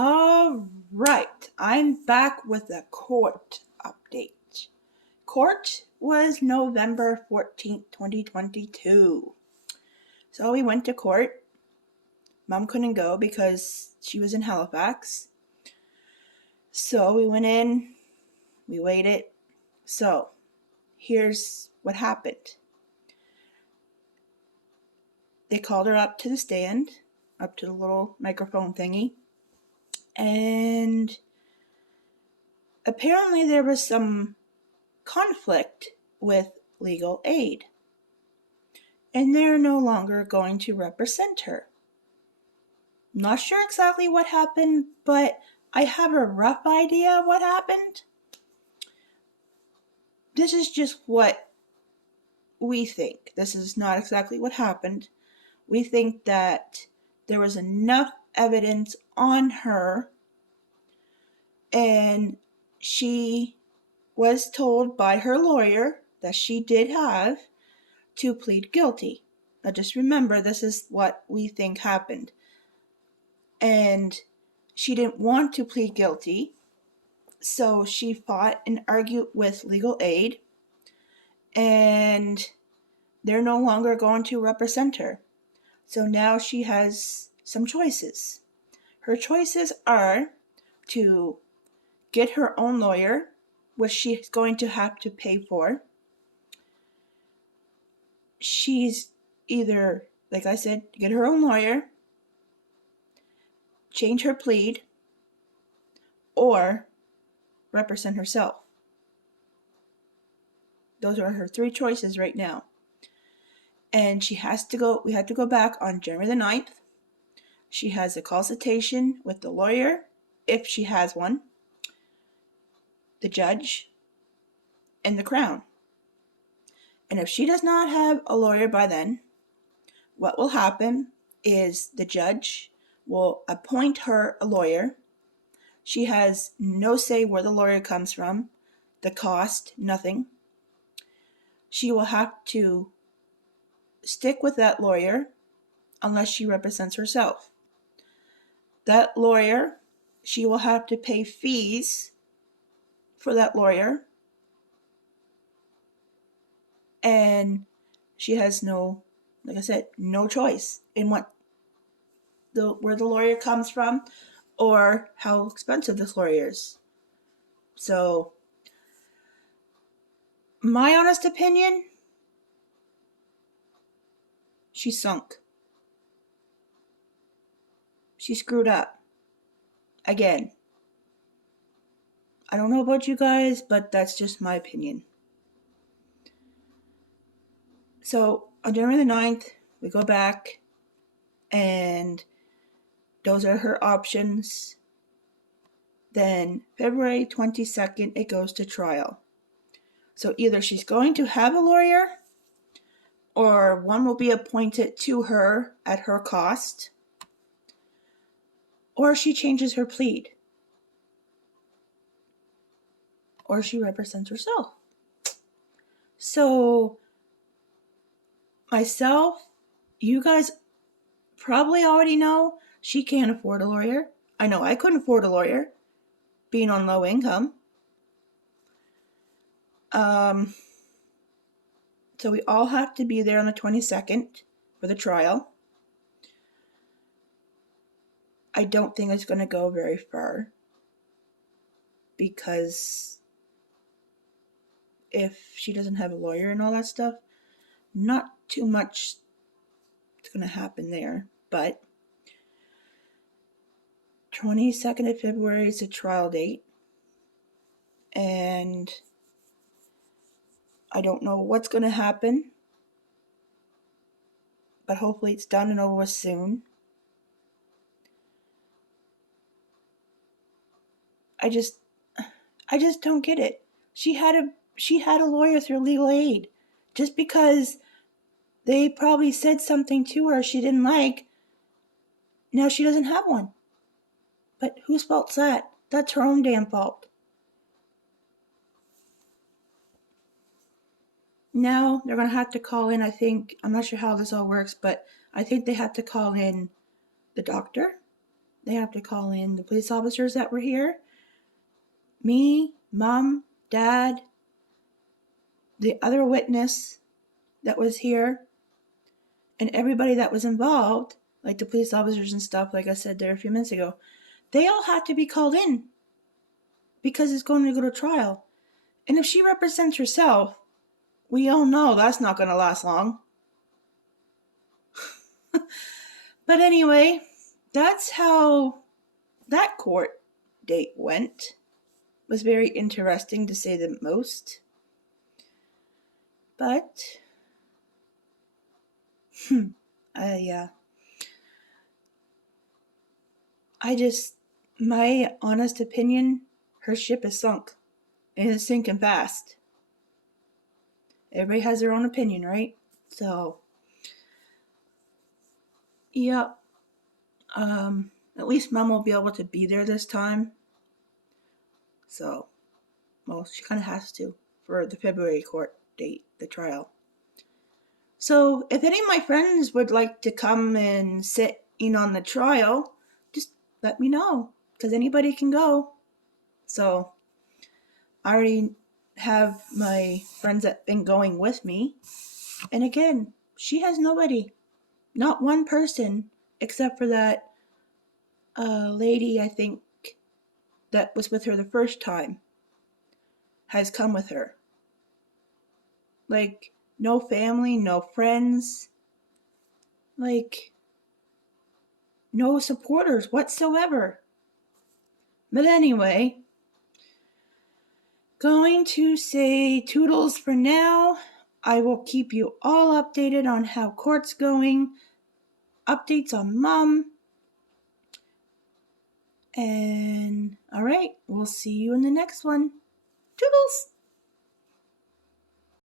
All right, I'm back with a court update. Court was November 14th, 2022. So we went to court. Mom couldn't go because she was in Halifax. So we went in, we waited. So here's what happened. They called her up to the stand, up to the little microphone thingy. And apparently there was some conflict with legal aid. And they're no longer going to represent her. Not sure exactly what happened, but I have a rough idea what happened. This is just what we think. This is not exactly what happened. We think that there was enough evidence on her, and she was told by her lawyer that she did have to plead guilty. Now just remember, this is what we think happened. And she didn't want to plead guilty, so she fought and argued with legal aid, and they're no longer going to represent her. So now she has some choices. Her choices are to get her own lawyer, which she's going to have to pay for. She's either, like I said, get her own lawyer, change her plea, or represent herself. Those are her three choices right now. And we had to go back on January the 9th. She has a consultation with the lawyer, if she has one, the judge, and the Crown. And if she does not have a lawyer by then, what will happen is the judge will appoint her a lawyer. She has no say where the lawyer comes from, the cost, nothing. She will have to stick with that lawyer unless she represents herself. That lawyer, she will have to pay fees for that lawyer, and she has no, like I said, no choice in where the lawyer comes from or how expensive this lawyer is. So, my honest opinion, she sunk. She screwed up. Again. I don't know about you guys, but that's just my opinion. So, on January the 9th, we go back, and those are her options. Then, February 22nd, it goes to trial. So, either she's going to have a lawyer, or one will be appointed to her at her cost, or she changes her plea, or she represents herself. So, myself, you guys probably already know she can't afford a lawyer. I know I couldn't afford a lawyer, being on low income. So we all have to be there on the 22nd for the trial. I don't think it's going to go very far, because if she doesn't have a lawyer and all that stuff, not too much is going to happen there. But 22nd of February is the trial date, and I don't know what's going to happen, but hopefully it's done and over soon. I just don't get it. She had a lawyer through legal aid. Just because they probably said something to her she didn't like, now she doesn't have one. But whose fault's that? That's her own damn fault. Now they're going to have to call in, I think, I'm not sure how this all works, but I think they have to call in the doctor. They have to call in the police officers that were here, me, Mom, Dad, the other witness that was here, and everybody that was involved, like the police officers and stuff, like I said there a few minutes ago. They all have to be called in because it's going to go to trial. And if she represents herself, we all know that's not going to last long. But anyway, that's how that court date went. It was very interesting, to say the most. But yeah, my honest opinion, her ship is sunk, and it's sinking fast. Everybody has their own opinion, right? So, yeah, at least Mom will be able to be there this time. So, well, she kind of has to for the February court date, the trial. So, if any of my friends would like to come and sit in on the trial, just let me know, because anybody can go. So, I already have my friends that have been going with me. And again, she has nobody. Not one person, except for that lady, I think, that was with her the first time, has come with her. Like, no family, no friends, like, no supporters whatsoever. But anyway, going to say toodles for now. I will keep you all updated on how court's going, updates on Mom. And all right, we'll see you in the next one. Toodles!